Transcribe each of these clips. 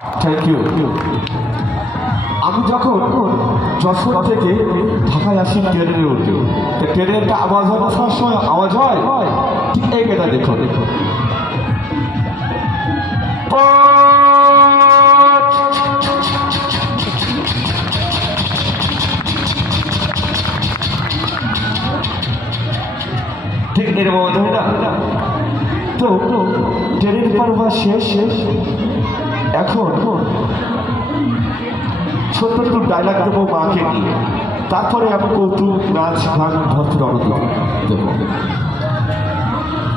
Thank you. আমি যখন যশোর থেকে ঢাকায় আসি ট্রেনে উঠে, ট্রেনের একটা আওয়াজ হয় না, সবসময় আওয়াজ হয়, ঠিক এই কথা দেখো দেখো ঠিক এরকম আওয়াজ হয় না। তো ট্রেনের পর্ব শেষ। এখন ছোট্ট একটু ডায়লগ দেবো মাকে নিয়ে, তারপরে আমি কৌতুক নাচ গান ভর্তি রণদ দেবো।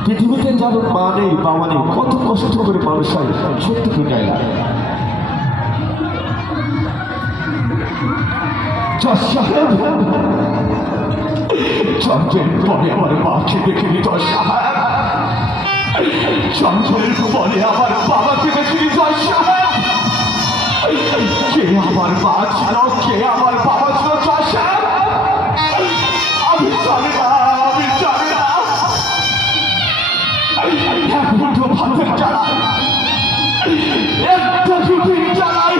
পৃথিবীতে যাদের মা নেই বাবা নেই, কত কষ্ট করে মানুষ হয়, ছোট্ট একটু ডায়লগ। চন্দ্রের পরে আমার মাকে দেখিনি জয় সাহেব, চন্দ্রের পরে আমার বাবাকে দেখিনি জয় সাহেব। কে আমার মা ছিল, কে আমার বাবা ছিল জয় সাহেব, আমি জানি না, আমি জানি না। এক মুঠো ভাতের জ্বালাই, একটা রুটির জ্বালাই,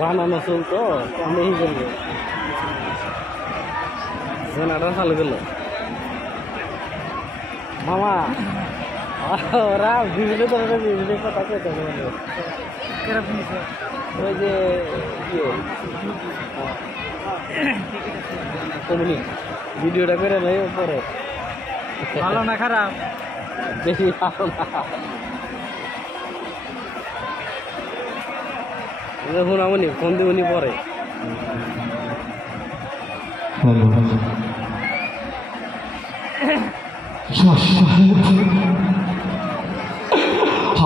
বানানো চলতো আমি এই করবো জেনাটা চালু করলো মামা। ওরা বিভিন্ন ধরনের বিভিন্ন কথা কইতে ওই যে কমনি ভিডিওটা করে নাই পরে ভালো না খারাপ বেশি ভালো না। শুনামনি ফোন দিবনি পরে।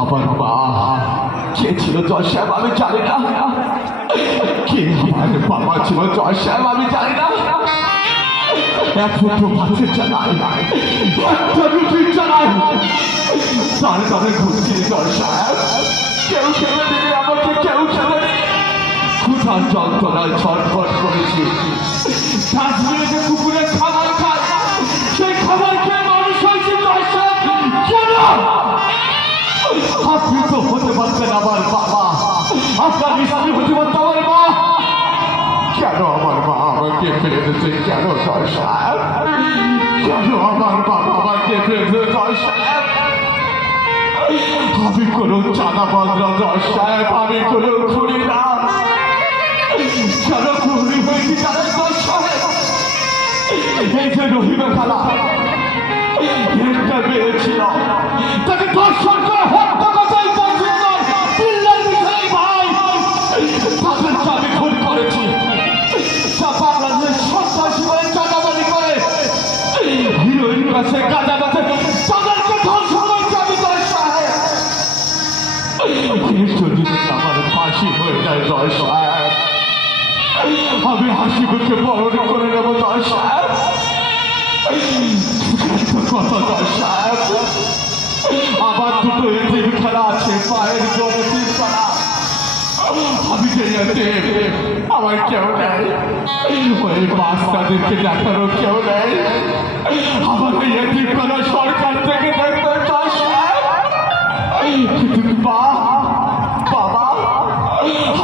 আমার মা কে ছিল জয় সাহেব আমি জানি না, কে আমার বাবা ছিল জয় সাহেব আমি জানি না। এক মুঠো ভাতের জ্বালাই, একটা রুটির জ্বালাই, তার কারণে ঘুরছি জয় সাহেব। কেউ খেলে দিবে আমাকে, কেউ খেলে দিবে। ক্ষুধার যন্ত্রণায় ছটফট করেছি, ডাস্টবিনে যে কুকুরের খাবার খায়, সেই খাবার খেয়ে মানুষ হয়েছে জয় সাহেব। কেন আপনি তো হতে পারতেন আমার বাবা, আপনার স্ত্রী হতে পারত আমার মা, কেন আমার মা আমাকে ফেলে দিতে, কেন জয় সাহেব, কেন আমার বাবা আমাকে ফেলে দিতে জয় সাহেব। আমি কোনো চাঁদাবাজ না জয় সাহেব, আমি কোনো খুনি না, কেন খুনি হয়েছি জানেন জয় সাহেব। এই যে রহিমা খালা একটা মেয়ে ছিল, তাকে ধর্ষণ করে হত্যা করতে ভাই, তাদেরকে আমি খুন করেছি। বাংলাদেশ সন্ত্রাসী করে চাঁদাবাজি করে হিরোইন কাছে গাঁজা কাছে তাদেরকে ধর্ষণ করছে আমি জয় সাহেব। যদি আমার ফাঁসি হয়ে যায় জয় সাহেব, আমি হাসি মুখে বরণ করে নেব জয় সাহেব। কথা জয় সাহেব, আমার দুটো এতিম খেলা আছে, পায়ের জন্য তিন করা, আমি যে আমার কেউ নেই, ওই বাচ্চাদেরকে দেখারও কেউ নেই, আমাকে এতিম করা সরকার থেকে দেখতে জয় সাহেব। কিন্তু বাবা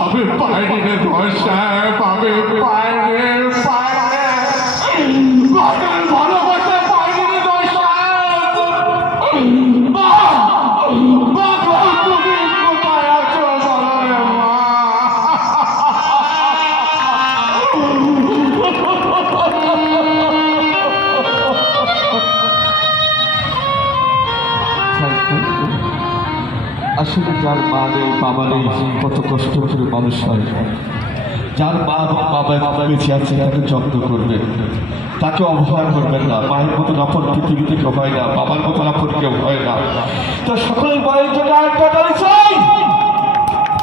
আমি পাইনি রে জয় সাহেব, আমি পাইনি ভালোবাসা পাইনি রে জয় সাহেব। তুমি কোথায় আছো বলো রে মা। আসলে যার মা নেই বাবা নেই, কত কষ্ট করে মানুষ হয়। যার মা বাবা বেঁচে আছে তাকে যত্ন করবে। তাকে অবহেলা করবেন না। মায়ের মতো আপন পৃথিবীতে কেউ হয় না, বাবার মতো আপন কেউ হয় না। তো সকলের মায়ের জন্য একটা গাড়ি চাই।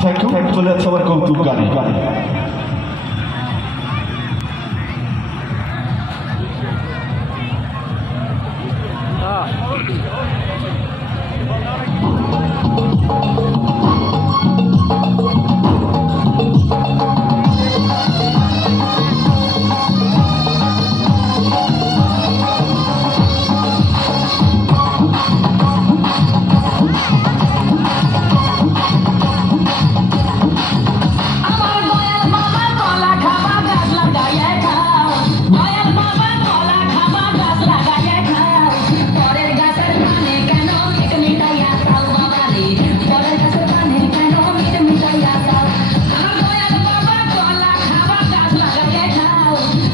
Thank you. চলে যাচ্ছে আমার কৌতুক গাড়ি। আমার দয়াল বাবা কলা খাবা গাছ লাগাইয়া খাও, দয়াল বাবা কলা খাবা গাছ লাগাইয়া খাও, পরের গাছের পানে কেন মিট মিটাইয়া খাও বাবা রে, পরের গাছের পানে কেন মিট মিটাইয়া খাও। আমার দয়াল বাবা কলা খাবা গাছ লাগাইয়া খাও,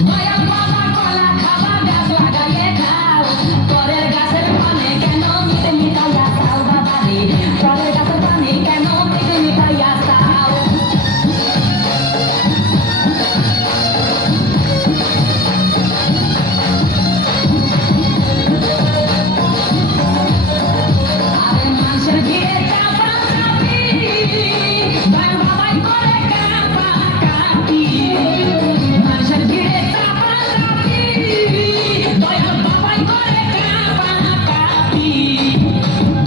দয়াল বাবা কলা খাবা গাছ লাগাইয়া খাও, পরের গাছের পানে কেন মিট মিটাইয়া খাও বাবা রে, পরের গাছের পানে কেন মিট মিটাইয়া খাও। আরে মানুষের ভিড়ে চাপা চাপি, দয়াল বাবাই করে কাপা কাপি। মানুষের ভিড়ে চাপা চাপি, দয়াল বাবাই করে কাপা কাপি।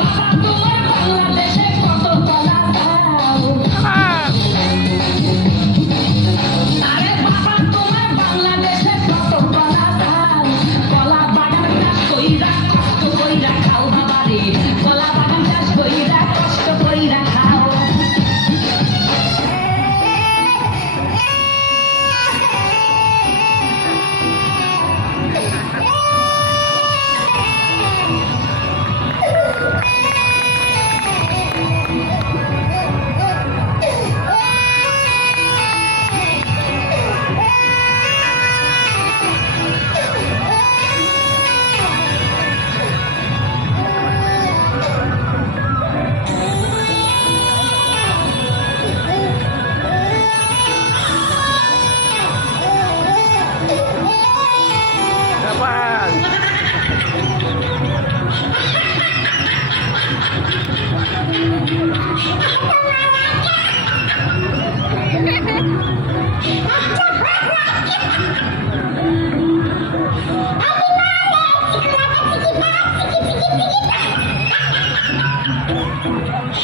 বাবা তোমার বাংলাদেশে কত কলা খাও, আরে বাবা তোমার বাংলাদেশে কত কলা খাও, কলা বাগান চাষ কইরা কষ্ট কইরা খাও বাবা রে, কলা বাগান চাষ কইরা কষ্ট কইরা খাও।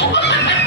Ha ha ha!